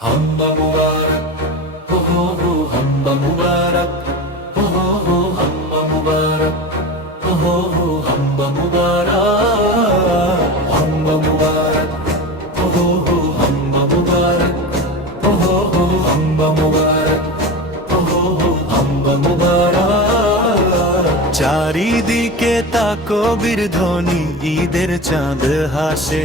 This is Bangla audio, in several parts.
হাম্বা মুবারক, হো হো হো হাম্বা মুবারক, হো হো হো হাম্বা মুবারক, হো হো হো হাম্বা মুবারক, হাম্বা মুবারক, হো হো হো হাম্বা মুবারক, হো হো হো হাম্বা মুবারক, হো হো হো হাম্বা মুবারক। চারিদিকে তাকবীর ধ্বনি, ঈদের চাঁদ হাসে,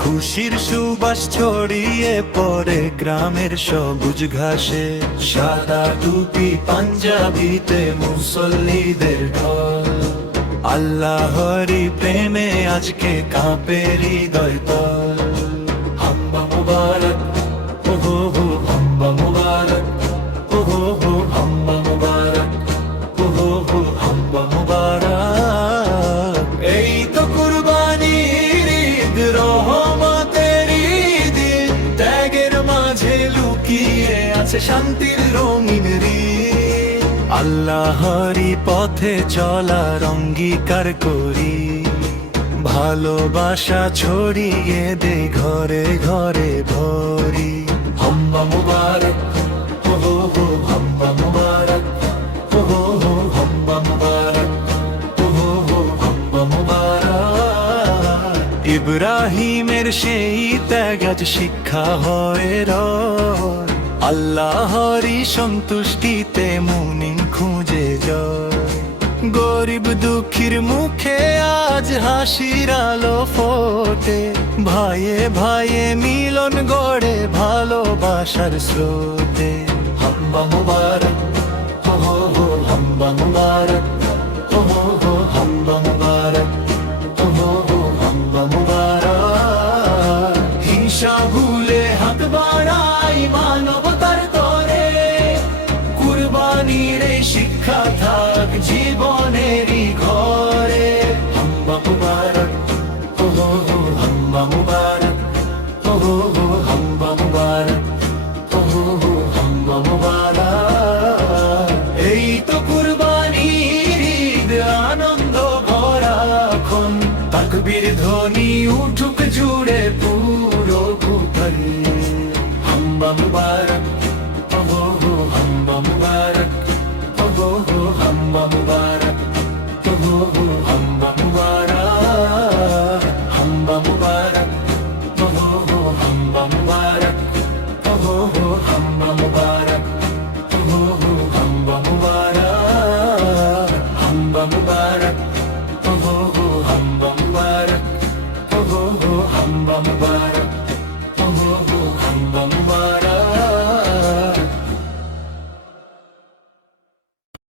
খুশির সুবাস ছড়িয়ে পড়ে গ্রামের সবুজ ঘাসে। সাদা টুপি পাঞ্জাবিতে মুসল্লিদের ঢল, আল্লাহরই প্রেমে আজকে কাঁপে হৃদয় তল। হাম্বা মুবারক, হো হো হো হাম্বা মুবারক, হো হো হো হাম্বা মুবারক, হো হো হো হাম্বা মুবারক। এই তো কুরবানির ঈদ, রহমতের ঈদ, ত্যাগের মাঝে লুকিয়ে আছে শান্তির রঙিন ঋণ। আল্লাহরই পথে চলার অঙ্গীকার করি, ভালোবাসা ছড়িয়ে দে ঘরে ঘরে ভরি। হাম্বা মুবারক, হো হো হো হাম্বা মুবারক, হো হো হো হাম্বা মুবারক, হো হো হো হাম্বা মুবারক। ইব্রাহিমের সেই ত্যাগ আজ শিক্ষা হয় রয়, আল্লাহরই সন্তুষ্টিতে মুমিন খুঁজে যায়। গরিব দুঃখীর মুখে আজ হাসির আলো ফোটে, ভাইয়ে ভাইয়ে মিলন গড়ে ভালোবাসার স্রোতে। হাম্বা মুবারক, হো হো হো হাম্বা মুবারক, হো হো হো হাম্বা মুবারক, হো হো হো হাম্বা মুবারক। হিংসা ভুলে হাত বাড়াই মানবতার তরে, কুরবানির এই শিক্ষা থাক জীবনেরই ঘরে। হাম্বা মুবারক, হো হো হো হাম্বা মুবারক, হো হো হো হাম্বা মুবারক, হো হো হো হাম্বা মুবারক। এই তো কুরবানির ঈদ, আনন্দ ভরা ক্ষণ, তাকবীর ধ্বনি উঠুক জুড়ে পুরো ভূতলে। হাম্বা মুবারক, হো হো হো হাম্বা মুবারক, হো হো হো হাম্বা মুবারক, হো হো হো হাম্বা মুবারক। হাম্বা মুবারক, হো হো হো হাম্বা মুবারক, হো হো হো হাম্বা মুবারক, হো হো হো হাম্বা মুবারক।